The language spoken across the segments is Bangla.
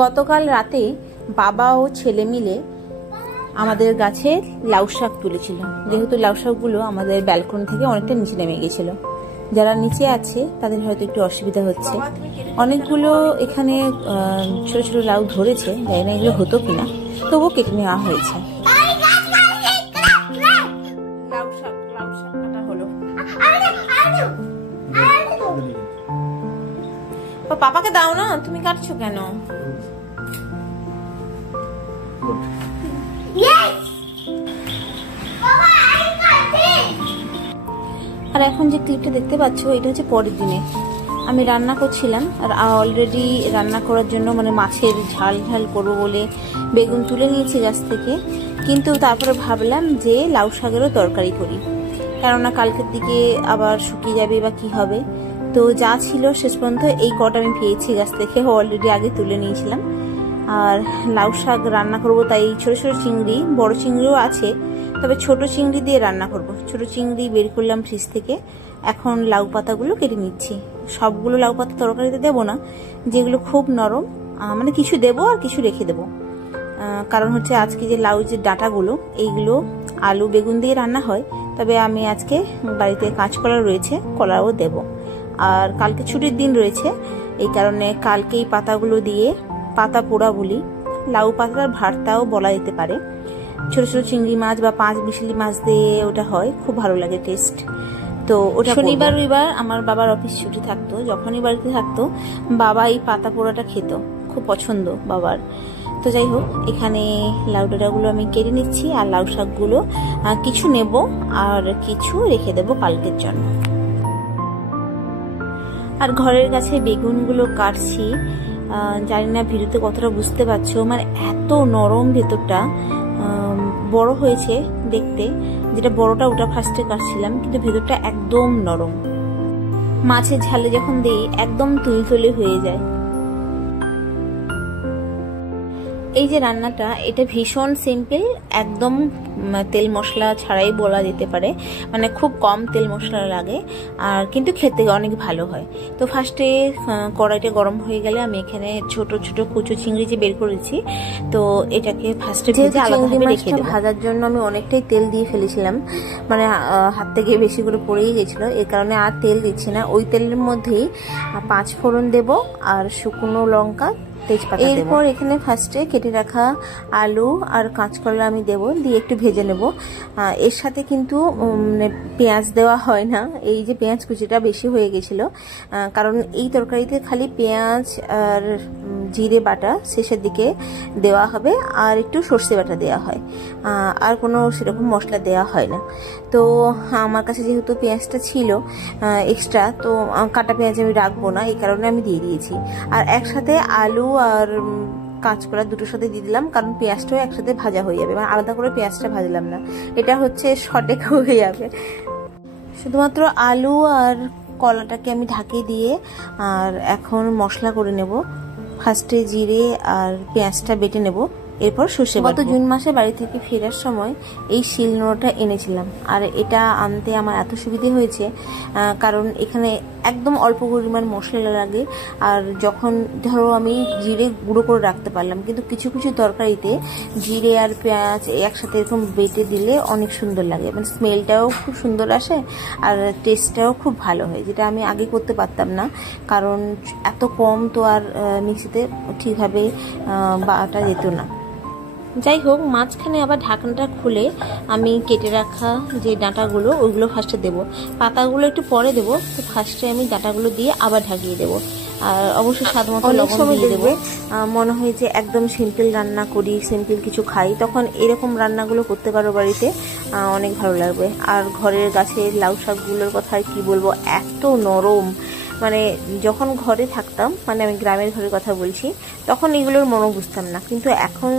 গতকাল রাতে বাবা ও ছেলে মিলে আমাদের গাছের লাউ শাক তুলেছিল। যেহেতু লাউ শাকগুলো আমাদের ব্যালকনি থেকে অনেকটা নিচে নেমে গেছিল, যারা নিচে আছে তাদের হয়তো একটু অসুবিধা হচ্ছে। অনেকগুলো এখানে ছোট ছোট লাউ ধরেছে, জানি না এগুলো হতো কিনা, তবুও কেটে নেওয়া হয়েছে। লাউ শাক কাটা হলো। পাপাকে দাও না, তুমি কাটছো কেন? আর এখন যে ক্লিপটা দেখতে পাচ্ছ, এটা হচ্ছে পরের দিনে আমি রান্না করছিলাম। আর অলরেডি রান্না করার জন্য মানে মাছের ঝাল করব বলে বেগুন তুলে নিয়েছি গাছ থেকে, কিন্তু তারপরে ভাবলাম যে লাউ শাকেরও তরকারি করি, কেননা কালকের দিকে আবার শুকিয়ে যাবে বা কি হবে। তো যা ছিল শেষ পর্যন্ত এই কটা আমি পেয়েছি গাছ থেকে, অলরেডি আগে তুলে নিয়েছিলাম। আর লাউ শাক রান্না করব, তাই ছোট ছোট চিংড়ি, বড় চিংড়িও আছে, তবে ছোট চিংড়ি দিয়ে রান্না করব। ছোট চিংড়ি বের করলাম ফ্রিজ থেকে। এখন লাউ পাতাগুলো কেটে নিচ্ছি। সবগুলো লাউ পাতা তরকারিতে দেবো না, যেগুলো খুব নরম মানে কিছু দেবো আর কিছু রেখে দেবো। কারণ হচ্ছে আজকে যে লাউ যে ডাঁটাগুলো, এইগুলো আলু বেগুন দিয়ে রান্না হয়, তবে আমি আজকে বাড়িতে কাঁচকলা রয়েছে, কলাও দেব। আর কালকে ছুটির দিন রয়েছে, এই কারণে কালকে এই পাতাগুলো দিয়ে পাতা পোড়া বলি, লাউ পাতার ভর্তাও বলা যেতে পারে। ছোট ছোট চিংড়ি মাছ বা 5 মিশালি মাছ দিয়ে ওটা হয়, খুব ভালো লাগে টেস্ট। তো ওটা শনিবার রবিবার আমার বাবার অফিস ছুটি থাকতো, যখনই বাড়িতে থাকতো বাবা এই পাতা পোড়াটা খেত, খুব পছন্দ বাবার। তো যাই হোক, এখানে লাউ ডাঁটাগুলো আমি কেটে নিচ্ছি, আর লাউ শাকগুলো কিছু নেব আর কিছু রেখে দেব কালকের জন্য। আর ঘরের কাছে বেগুনগুলো কাটছি, জানি না ভিডিওতে কতটা বুঝতে পারছো, মানে এত নরম ভেতরটা, বড় হয়েছে দেখতে, যেটা বড়টা ওটা ফার্স্টে কাটছিলাম, কিন্তু ভেতরটা একদম নরম। মাছের ঝালে যখন দেই একদম তুলতুলে হয়ে যায়। এই যে রান্নাটা, এটা ভীষণ সিম্পল, একদম তেল মশলা ছাড়াই বলা যেতে পারে, মানে খুব কম তেল মশলা লাগে, আর কিন্তু খেতে অনেক ভালো হয়। তো ফার্স্টে কড়াইটা গরম হয়ে গেলে আমি এখানে ছোট ছোট কুচো চিংড়ি যে বের করেছি, তো এটাকে ফার্স্টে ভেজে আলাদাভাবে রেখে দেব। ভাজার জন্য আমি অনেকটাই তেল দিয়ে ফেলেছিলাম, মানে হাত থেকে বেশি করে পড়েই গেছিল, এই কারণে আর তেল দিচ্ছি না। ওই তেলের মধ্যেই 5 ফোড়ন দেব আর শুকনো লঙ্কা, তেজপাতা। এরপর এখানে ফার্স্টে কেটে রাখা আলু আর কাঁচকলা আমি দেব, দিয়ে একটু ভেজে নেব। এর সাথে কিন্তু পেঁয়াজ দেওয়া হয় না, এই যে পেঁয়াজ কুচিটা বেশি হয়ে গেছিল, কারণ এই তরকারিতে খালি পেঁয়াজ আর জিরে বাটা শেষের দিকে দেওয়া হবে, আর একটু সর্ষে বাটা দেওয়া হয়, আর কোনো সেরকম মশলা দেওয়া হয় না। তো আমার কাছে যেহেতু পেঁয়াজটা ছিল এক্সট্রা, তো কাটা পেঁয়াজ আমি রাখবো না, এই কারণে আমি দিয়ে দিয়েছি। আর একসাথে আলু আর কাঁচকলা দুটোর সাথে দিয়ে দিলাম, কারণ পেঁয়াজটাও একসাথে ভাজা হয়ে যাবে, মানে আলাদা করে পেঁয়াজটা ভাজলাম না, এটা হচ্ছে শর্টে হয়ে যাবে। শুধুমাত্র আলু আর কলাটাকে আমি ঢাকিয়ে দিয়ে আর এখন মশলা করে নেব। ফার্স্টে জিরে আর পেঁয়াজটা বেটে নেব, এরপর সর্ষে বাটা। গত জুন মাসে বাড়ি থেকে ফেরার সময় এই শিলনোড়াটা এনেছিলাম, আর এটা আনতে আমার এত সুবিধে হয়েছে, কারণ এখানে একদম অল্প পরিমাণ মশলা লাগে। আর যখন ধরো আমি জিরে গুঁড়ো করে রাখতে পারলাম, কিন্তু কিছু কিছু তরকারিতে জিরে আর পেঁয়াজ একসাথে এরকম বেটে দিলে অনেক সুন্দর লাগে, মানে স্মেলটাও খুব সুন্দর আসে আর টেস্টটাও খুব ভালো হয়, যেটা আমি আগে করতে পারতাম না, কারণ এত কম তো আর মিক্সিতে ঠিকভাবে বাটা যেত না। যাই হোক, মাঝখানে আবার ঢাকনাটা খুলে আমি কেটে রাখা যে ডাঁটাগুলো ওইগুলো ফার্স্টে দেবো, পাতাগুলো একটু পরে দেবো। তো ফার্স্টে আমি ডাঁটাগুলো দিয়ে আবার ঢাকিয়ে দেবো, আর অবশ্যই স্বাদ মতো লবণ দিয়ে দেবো। মনে হয় যে একদম সিম্পল রান্না করি, সিম্পল কিছু খাই, তখন এরকম রান্নাগুলো করতে পারো বাড়িতে, অনেক ভালো লাগবে। আর ঘরের গাছের লাউ শাকগুলোর কথা আর কি বলবো, এত নরম, মানে যখন ঘরে থাকতাম, মানে আমি গ্রামের ঘরের কথা বলছি, তখন এগুলোর মনে বুঝতাম না, কিন্তু এখন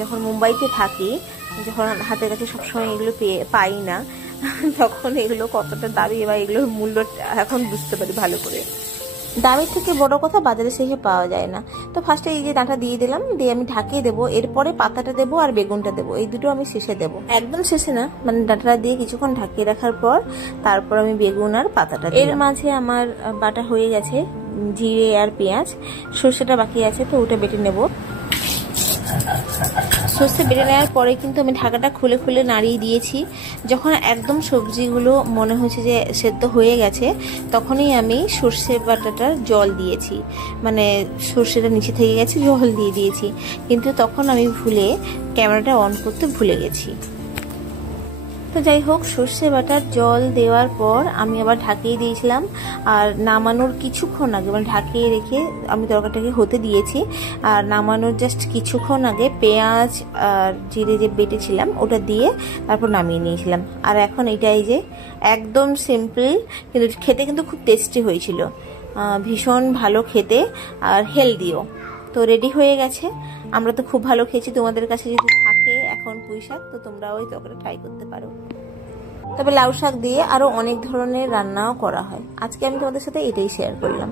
যখন মুম্বাইতে থাকি, যখন হাতের কাছে সবসময় এগুলো পাই না, তখন এগুলো কতটা দামি বা এগুলোর মূল্য এখন বুঝতে পারি ভালো করে। দামের থেকে বড় কথা বাজারে সেভাবে পাওয়া যায় না। তো ফার্স্টে এই যে ডাঁটা দিয়ে দিলাম, দিয়ে আমি ঢাকিয়ে দেবো, এরপরে পাতাটা দেবো আর বেগুনটা দেবো, এই দুটো আমি শেষে দেবো, একদম শেষে না, মানে ডাঁটাটা দিয়ে কিছুক্ষণ ঢাকিয়ে রাখার পর তারপর আমি বেগুন আর পাতাটা। এর মাঝে আমার বাটা হয়ে গেছে, জিরে আর পেঁয়াজ, সর্ষেটা বাকি আছে, তো ওটা বেটে নেব। সর্ষে বেটে নেওয়ার পরে কিন্তু আমি ঢাকাটা খুলে খুলে নাড়িয়ে দিয়েছি। যখন একদম সবজিগুলো মনে হয়েছে যে সেদ্ধ হয়ে গেছে, তখনই আমি সর্ষে বাটাটার জল দিয়েছি, মানে সর্ষেটা নিচে থেকে গেছে, জল দিয়ে দিয়েছি। কিন্তু তখন আমি ভুলে ক্যামেরাটা অন করতে ভুলে গেছি। তো যাই হোক, সর্ষে বাটার জল দেওয়ার পর আমি আবার ঢাকিয়ে দিয়েছিলাম। আর নামানোর কিছুক্ষণ আগে, মানে ঢাকিয়ে রেখে আমি তরকারিটাকে হতে দিয়েছি। আর নামানোর জাস্ট কিছুক্ষণ আগে পেঁয়াজ আর জিরে যে বেটেছিলাম ওটা দিয়ে তারপর নামিয়ে নিয়েছিলাম। আর এখন এটাই যে একদম সিম্পল, কিন্তু খেতে কিন্তু খুব টেস্টি হয়েছিল, ভীষণ ভালো খেতে আর হেলদিও। তো রেডি হয়ে গেছে। আমরা তো খুব ভালো খেয়েছি। তোমাদের কাছে যদি থাকে এখন পুঁই শাক, তো তোমরা ওই তরকারি ট্রাই করতে পারো। তবে লাউ শাক দিয়ে আরো অনেক ধরনের রান্নাও করা হয়। আজকে আমি তোমাদের সাথে এটাই শেয়ার করলাম।